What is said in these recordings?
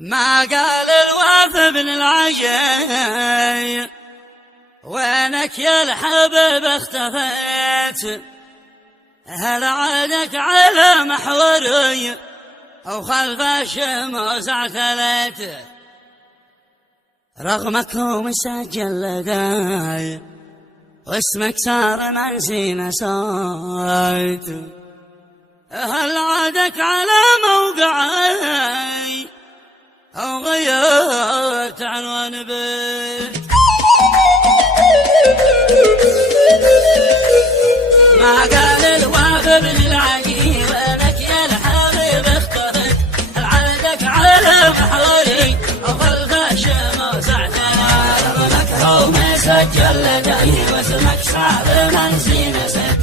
ما قال الوفا بن العجي وينك يا الحبيب اختفيت؟ هل عادك على محوري أو خلف الشموس اعتليت؟ رغمك مسجل لداي واسمك صار منسي نسيت. هل عادك على موقعي أو غيرت عنوان بيت؟ ما قال الوفا بن العجي وينك يا الحبيب اختفيت؟ هل عادك على محوري أو خلف الشموس اعتليت؟ رغمك مسجل لدي واسمك صار منسي نسيت.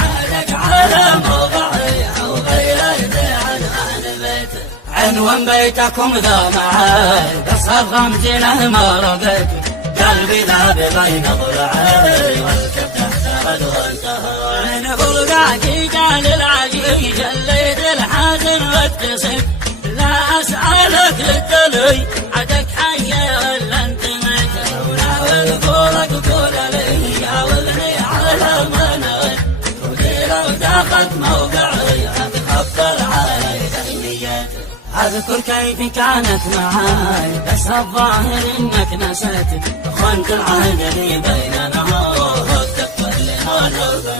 عادك على موقعي أو غيرت عنوان بيت؟ عنوان بيتكم ذا معاي بس أفغمتنا ما رقيت. قلبي ذاب بين ضلعي والكبت احترد وانتهى. من فرقاكي قال العجي جليت الحزن واتصل. لا أسألك للدلي عدك حي ولا انت ميت. وناول قولك قول لي جاوبني على ما نويت. قولي لو دخلت موقعي أتخبر علي دينيتي. أذكر كيف كانت معاي بس الظاهر إنك نسيت. خنت العهد اللي بيننا وهدك كل هالوفا.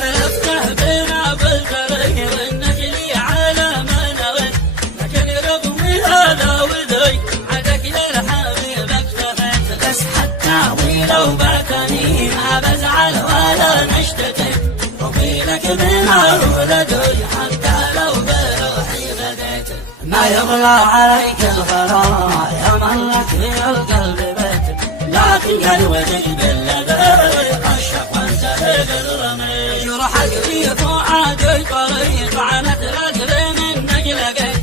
خلفته بينا بالجري وإنك لي على ما نويت. لكن رغمي هذا وذي عدك للحبيب اكتفيت. بس حتى ولو بعتني ما بزعل ولا نشتكي. وفي لك بنار ولدي حتى لو بروحي بديت. ما يغلى عليك الغراء يا من لك في القلب بيت. لكن قلبك باللذي عشق وانت بالرمي. جرحك في فؤادي طريق عنت رجلي منك لقيت.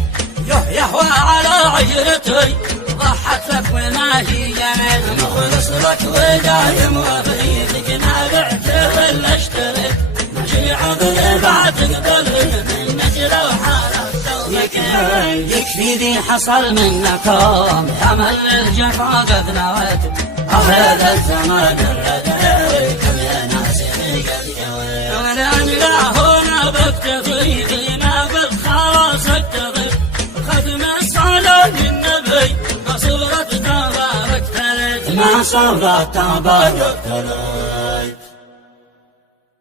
يهوى على عجرتي ضحت لك وما هي جميل. مخلص لك ودايم وفيك ما بعت ولا اشتريت. ماشي عذري بعد قبلي منك لو حالك. يكفي ذي حصل منكم يا من للجفا قد نويت. هذا الزمان الردي كل ناس قد جويت. وانا لا هنا بكتفي فيما بالخلاص اكتفي. ختم الصلاة للنبي ما صورت تبارك تلت. ما صورت تبارك تلت.